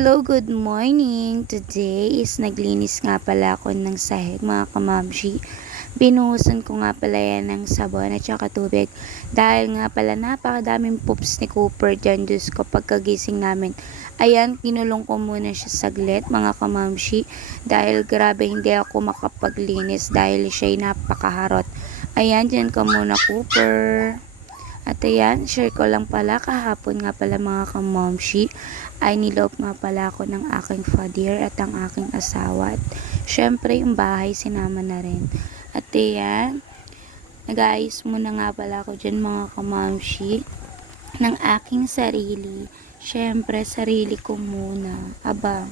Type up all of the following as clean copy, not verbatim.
Hello, good morning. Today is naglinis nga pala ako ng sahig mga kamamshi. Binuhusan ko nga pala yan ng sabon at saka tubig. Dahil nga pala napakadaming poops ni Cooper dyan. Diyos ko pagkagising namin. Ayan, kinulong ko muna siya saglit mga kamamshi. Dahil grabe hindi ako makapaglinis dahil siya'y napakaharot. Ayan, dyan ka muna Cooper. At ayan, share ko lang pala kahapon nga pala mga kamomshi ay niloob nga pala ako ng aking father at ang aking asawa. At syempre yung bahay sinama na rin. At ayan, nag-aayos muna nga pala ako dyan mga kamomshi ng aking sarili. Syempre, sarili ko muna. Aba.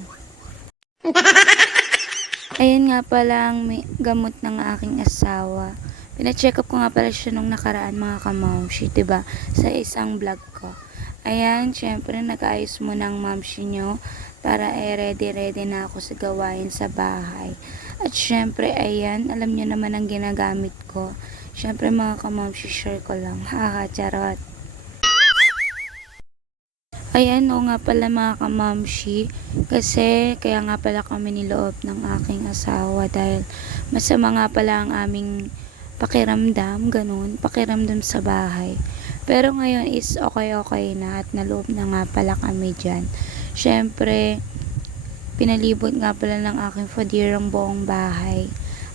Ayan nga pala ang may gamot ng aking asawa. Pina-check up ko nga pala siya nung nakaraan mga kamamshi, diba? Sa isang vlog ko. Ayan, syempre nag-ayos mo ng mamshi nyo para ready na ako sa gawain sa bahay. At syempre, ayan, alam nyo naman ang ginagamit ko. Syempre mga kamamshi, share ko lang. Haha, charot. Ayan, o nga pala mga kamamshi, kasi kaya nga pala kami niloob ng aking asawa dahil masama nga pala ang aming pakiramdam, ganun, pakiramdam sa bahay. Pero ngayon is okay na at naloob na nga pala kami dyan. Syempre, pinalibot nga pala ng aking father ang buong bahay.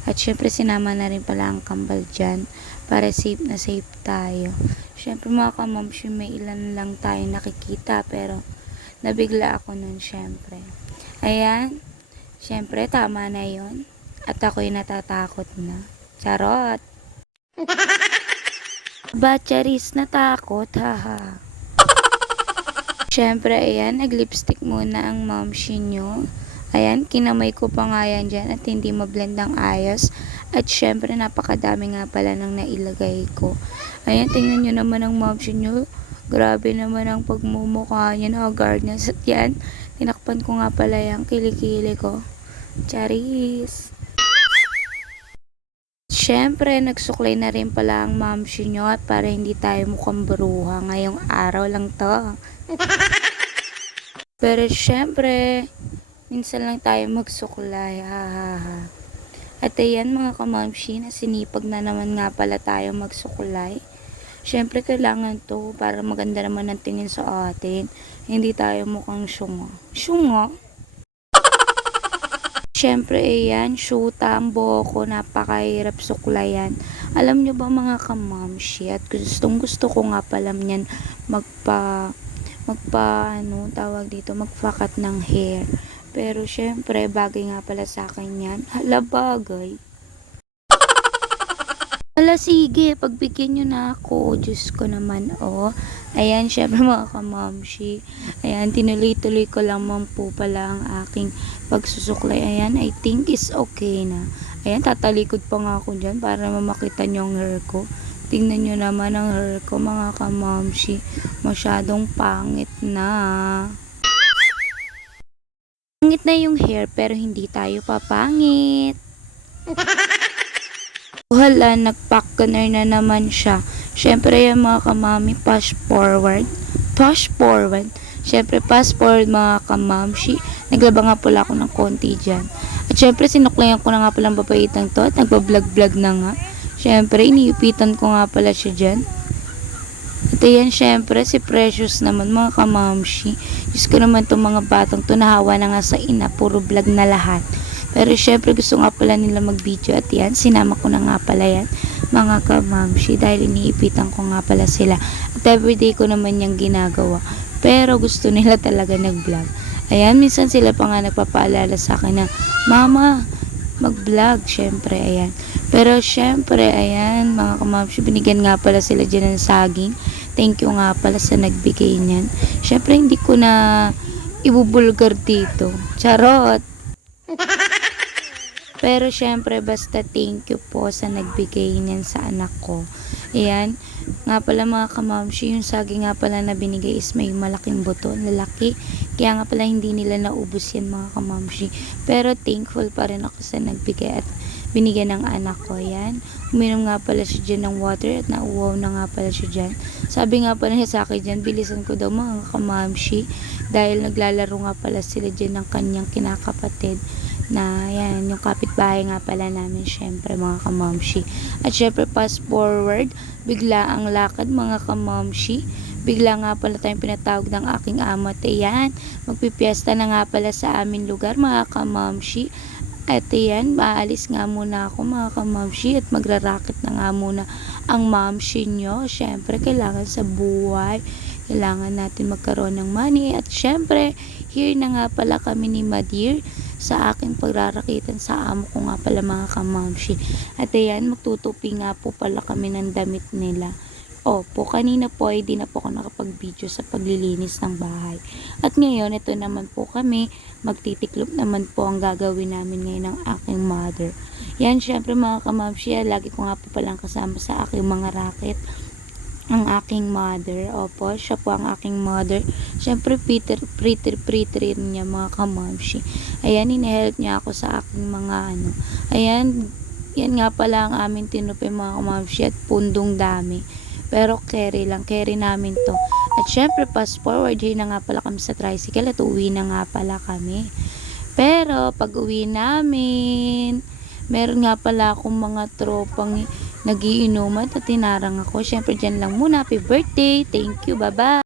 At syempre, sinama na rin pala ang kambal dyan para safe na safe tayo. Syempre mga kamamshi, may ilan lang tayo nakikita pero nabigla ako nun syempre. Ayan, syempre tama na yon at ako'y natatakot na. Charot! Charis, natakot, haha. Syempre, ayan, nag-lipstick muna ang momshi nyo. Ayan, kinamay ko pa nga yan dyan at hindi mablend ang ayos. At syempre, napakadami nga pala nang nailagay ko. Ayan, tingnan nyo naman ang momshi nyo. Grabe naman ang pagmumukha niya na garnish. At yan, tinakpan ko nga pala yung kilikili ko. Charis! Syempre, nagsuklay na rin pala ang momshi nyo at para hindi tayo mukhang bruha. Ngayong araw lang to. Pero syempre, minsan lang tayo magsuklay. Ha. At ayan mga kamomshi, sinipag na naman nga pala tayo magsuklay. Syempre, kailangan to para maganda naman ang tingin sa atin. Hindi tayo mukhang syunga. Syunga? Syempre, ayan, shoota ang buhok ko, napakahirap suklayan. Alam nyo ba mga kamamshi, at gusto ko nga pala niyan magpakat ng hair. Pero syempre, bagay nga pala sa akin yan. Hala, bagay. Hala, sige, pagbigyan nyo na ako. Diyos ko naman, oh. Ayan, syempre mga kamamshi. Ayan, tinuloy-tuloy ko lamang po pala ang aking pagsusuklay. Ayan, I think is okay na. Ayan, tatalikod pa nga ako dyan para mamakita nyo ang hair ko. Tingnan nyo naman ang hair ko mga kamamshi. Masyadong pangit na. Pangit na yung hair pero hindi tayo papangit. Hala, nagpack-gunner na naman siya. Syempre yung mga kamami, fast forward. Syempre, fast forward mga kamamshi. Naglaba nga pala ako ng konti dyan. At syempre, sinuklayan ko na nga pala ang babaitang to at nagbablog-vlog na nga. Syempre, iniupitan ko nga pala siya dyan. At ayan, syempre, si Precious naman mga kamamshi. Diyos ko naman itong mga batang to, nahawa na nga sa ina. Puro vlog na lahat. Pero syempre gusto nga pala nila mag-video at yan, sinama ko na nga pala yan mga kamamshi dahil iniipitan ko nga pala sila. At everyday ko naman yung ginagawa. Pero gusto nila talaga nag-vlog. Ayan, minsan sila pa nga nagpapaalala sa akin na, Mama, mag-vlog. Syempre, ayan. Pero syempre, ayan, mga kamamshi, binigyan nga pala sila dyan ng saging. Thank you nga pala sa nagbigay niyan. Syempre, hindi ko na ibubulgar dito. Charot! Pero syempre basta thank you po sa nagbigay niyan sa anak ko. Ayan, nga pala mga kamamshi, yung saging nga pala na binigay is may malaking buto, lalaki. Kaya nga pala hindi nila naubos yan mga kamamshi. Pero thankful pa rin ako sa nagbigay at binigyan ng anak ko. Yan. Uminom nga pala siya dyan ng water at nauwaw na nga pala siya dyan. Sabi nga pala niya sa akin dyan, bilisan ko daw mga kamamshi dahil naglalaro nga pala sila dyan ng kanyang kinakapatid na yan, yung kapitbahay nga pala namin syempre mga kamamshi. At syempre fast forward, bigla ang lakad mga kamamshi. Bigla nga pala tayong pinatawag ng aking ama at ayan, magpipiesta na nga pala sa amin lugar mga kamamshi. At ayan, maalis nga muna ako mga kamamshi at magrarakit na nga muna ang mamshi nyo. Syempre, kailangan sa buhay. Kailangan natin magkaroon ng money. At syempre, here na nga pala kami ni Madir sa aking pagrarakitan sa amo ko nga pala mga kamamshi. At ayan, magtutupi nga po pala kami ng damit nila. Opo, kanina po ay di na po ako nakapag-video sa paglilinis ng bahay. At ngayon, ito naman po kami, magtitiklop naman po ang gagawin namin ngayon ng aking mother. Yan, syempre mga kamamshi, lagi ko nga po palang kasama sa aking mga racket ang aking mother. Opo, siya po ang aking mother. Syempre, pretty rin niya mga kamamshi. Ayan, inihelp niya ako sa aking mga ano. Ayan, yan nga pala ang aming tinupi mga kamamshi at pundong dami. Pero carry lang, carry namin to. At syempre, fast forward, yun na nga pala kami sa tricycle at uwi na nga pala kami. Pero, pag uwi namin, meron nga pala akong mga tropang nagiinuman at tinarang ako. Syempre, dyan lang muna. Happy birthday. Thank you. Bye-bye.